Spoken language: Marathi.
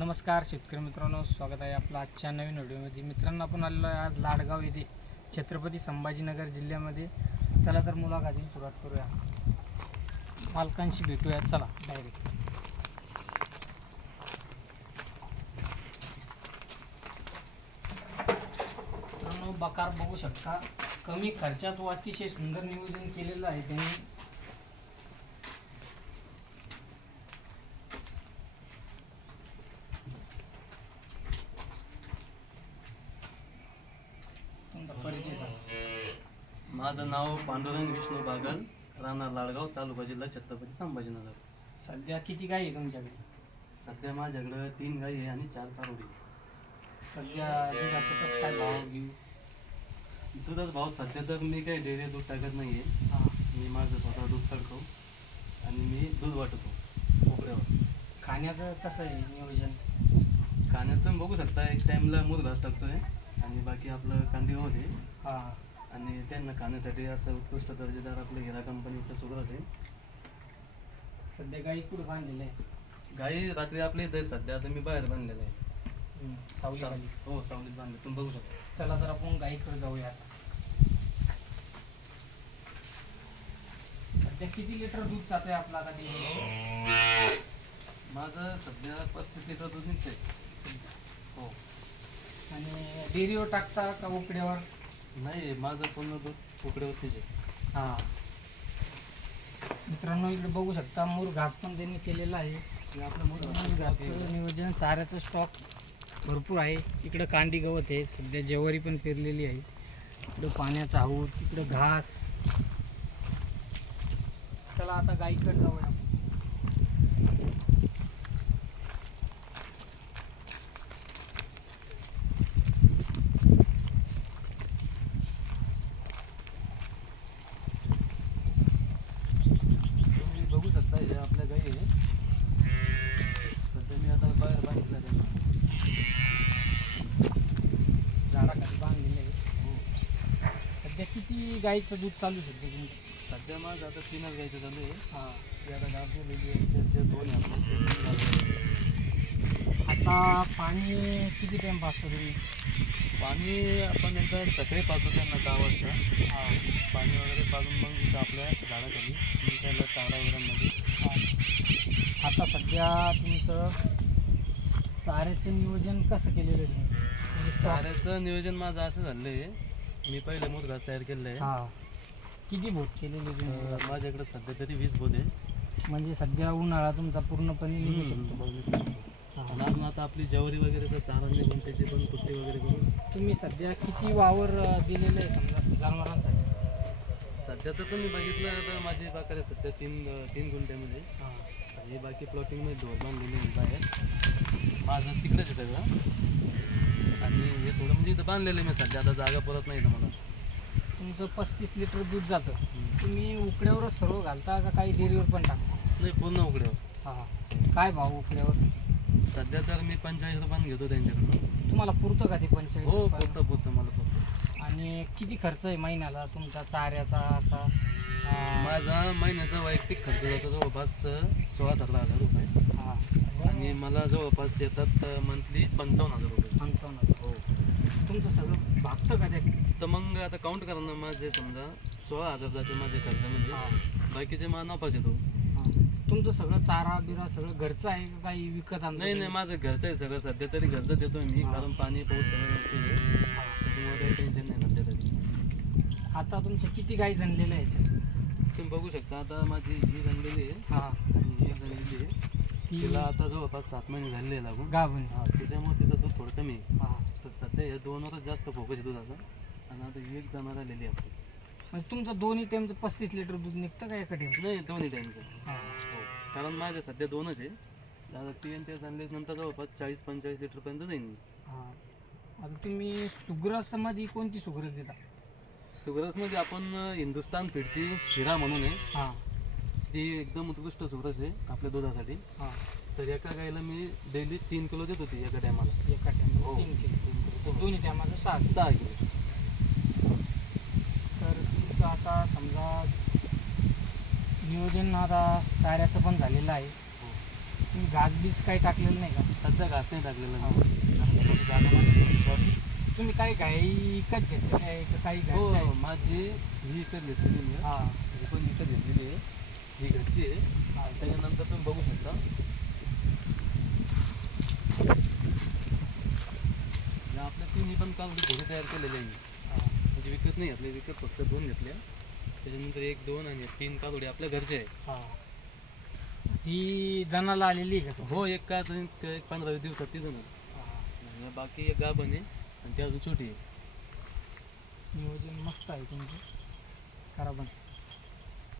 नमस्कार शेतकरी मित्रांनो, स्वागत आहे आपलं आजच्या नवीन व्हिडिओमध्ये. मित्रांनो, आपण आलेलो आहे आज लाडगाव येथे छत्रपती संभाजीनगर जिल्ह्यामध्ये. चला तर मुलाखतीला सुरुवात करूया, मालकांशी भेटूया. चला डायरेक्ट. मित्रांनो, बकार बघू शकता, कमी खर्चात व अतिशय सुंदर नियोजन केलेलं आहे त्यांनी. परिचय सांगा. माझं नाव पांडुरंग विष्णू बागल, राहणार लाडगाव, तालुका जिल्हा छत्रपती संभाजीनगर. सध्या किती गाय आहे तुमच्याकडे? सध्या माझ्याकडं 3 गाई आहे आणि 4 कारोडी. सध्या दुधाचं कसं काय भाव घेऊ? दुधाचा भाव सध्या तर मी काही डेअरी दूध टाकत नाही आहे. हां, मी माझं स्वतः दूध काढतो आणि मी दूध वाटतो कोपऱ्यावर. खाण्याचं कसं आहे नियोजन? खाण्यात तुम्ही बघू शकता, एक टाईमला मूग घास टाकतोय आणि बाकी आपलं कांदी होते. हां, आणि त्यांना खाण्यासाठी असं उत्कृष्ट दर्जेदार आपलं हिरा कंपनीचं सुग्रास आहे. सध्या गाई कुठं बांधलेलं आहे? गाई रात्री आपल्या इथे सध्या, आता मी बाहेर बांधलेलं आहे. सावलीखाली. हो, सावलीत बांधले, तुम्ही बघू शकता. चला तर आपण गाईकडे जाऊया. सध्या किती लिटर दूध जातंय आपला आता डेलीला? माझं सध्या 35 लिटर दूध निघतंय. हो. आणि डेअरीवर टाकता का उकड्यावर? नाही, माझं पूर्ण दूध उकड्यावरतीच आहे. हां, मित्रांनो इकडे बघू शकता, मूर घास पण त्यांनी केलेला आहे. हे आपलं मूग घास मूर घासचं नियोजन, चाऱ्याचं स्टॉक भरपूर आहे. इकडं कांडी गवत आहे, सध्या ज्वारी पण पेरलेली आहे. इकडं पाण्याचा हौद, इकडं घास. चला आता गाईकडे जाऊया. तुम्ही बघू शकता, हे आपल्या गाई आहे. सध्या मी आता बाहेर बांधलेलं आहे त्यांना. झाडाखाली बांधलेले आहे. हो. सध्या किती गाईचं दूध चालू आहे सध्या तुमचं? सध्या माझं आता 3च गाईचं चालू आहे. हां, ते आता गाव दिलेली आहे, ते 2 आहे आपले, ते 3 गाव. आता पाणी किती टाईम पाजता तुम्ही? पाणी आपण एकदा सकाळी पाजतो त्यांना 10 वाजता. हां, पाणी वगैरे पाजून मग इथं आपल्या झाडाखाली मग त्याला चारा वगैरेमध्ये. आता सध्या तुमचं चाऱ्याचं नियोजन कसं केलेलं आहे? म्हणजे चाऱ्याचं नियोजन माझं असं झालं आहे, मी पहिले मूग घास तयार केलेलं आहे. हां, किती बोट केलेले तुम्ही? माझ्याकडे सध्या तरी 20 बोध आहे. म्हणजे सध्या उन्हाळा तुमचा पूर्णपणे निघू शकतो. आणि अजून आता आपली ज्वारी वगैरेचा चारा निघून त्याची पण कुट्टी वगैरे करून. तुम्ही सध्या किती वावर दिलेलं आहे समजा जनावरांसाठी? सध्या तर तुम्ही बघितलं, आता माझी बाकर आहे सध्या 3 गुंठ्यामध्ये. हां, आणि बाकी प्लॉटिंगमध्ये ढोर बांधलेली आहे बाहेर. माझं तिकडेच आहे सगळं. आणि हे थोडं म्हणजे इथं बांधलेलं आहे मी सध्या, आता जागा परत नाही इथं मला. तुमचं 35 लिटर दूध जातं. तुम्ही उकड्यावरच सर्व घालता का काही डेअरीवर पण टाकता? नाही, पूर्ण उघड्यावर. हां, काय भाव उकड्यावर? सध्या तर मी 45 रुपयानं घेतो त्यांच्याकडून. तुम्हाला पुरतं का ते 45 हो, रुपयाला? पुरतं मला पुरतं. आणि किती खर्च आहे महिन्याला तुमचा चाऱ्याचा असा? माझा महिन्याचा वैयक्तिक खर्च जातो जवळपास 16-17 हजार रुपये. हां, आणि मला जवळपास येतात मंथली 55,000 रुपये. 55,000. हो. तुमचं सगळं भागतं का ते? तर मग आता काउंट करा ना, माझे समजा 16,000 जाते माझे खर्चामध्ये. हां, बाकीचे मला नफाच येतो. हां. तुमचं सगळं चारा बिरा सगळं घरचं आहे का काही विकत आणता? नाही, माझं घरचं आहे सगळं. सध्या तरी घरचं देतोय मी, कारण पाणी पाऊस सगळं व्यवस्थित आहे. हां. त्याच्यामुळे काही टेन्शन नाही सध्या तरी. आता तुमच्या किती गाई जणलेल्या आहेत? तुम्ही बघू शकता, आता माझी ही जणलेली आहे हां, आणि ही एक जणलेली आहे. ती तिला आता जवळपास 7 महिने झालेले आहे लागून. गाभण. हां, त्याच्यामुळे तिचं दूध थोडं कमी आहे. हां, तर सध्या या 2वरच जास्त फोकस आहे दुधाचा. आणि आता ही एक जनावर आलेली आहे आपली. म्हणजे तुमचं दोन्ही टाईमचं 35 लिटर दूध निघतं का एका टाईम? नाही, दोन्ही टाईमचं. हां, हो, कारण माझ्या सध्या 2च आहे. आता 3 ते आणले नंतर जवळपास 40-45 लिटरपर्यंत जाईन मी. हां. आता तुम्ही सुग्रसमध्ये कोणती सुग्रस देता? सुग्रसमध्ये आपण हिंदुस्तान फीडची हिरा म्हणून आहे. हां, ती एकदम उत्कृष्ट सुग्रस आहे आपल्या दुधासाठी. हां. तर एका गाईला मी डेली 3 किलो देत होती एका टायमाला. एका टाईम हो. 3 किलो. दोन्ही टायमाचं 6. 6 किलो. तर तुमचं आता समजा नियोजन आता चाऱ्याचं पण झालेलं आहे. हो. तुम्ही घास बीस काही टाकलेलं नाही का? सध्या घास नाही टाकलेला हा. मी. कारण थोडी जागा माझी थोडी short आहे. तुम्ही काही गाई विकत घेतलेल्या आहे का काही हो घरच्या आहे? माझी ही विकत घेतलेली मी. हा ही पण विकत घेतलेली आहे. ही घरची आहे. हा. त्याच्यानंतर तुम्ही बघू शकता या आपल्या तिन्ही पण काल घोडे तयार केलेले आहे. हा. म्हणजे विकत नाही घेतले, विकत फक्त 2 घेतल्या. त्याच्यानंतर 1, 2 आणि 3 कालोडी आपल्या घरचे आहे. हा. ती जनाला आलेली आहे का सर? हो एक का एक 15-20 दिवसात ती जण हा. बाकी एक गाभण आहे आणि ती अजून छोटी आहे. नियोजन मस्त आहे तुमचं, करा पण.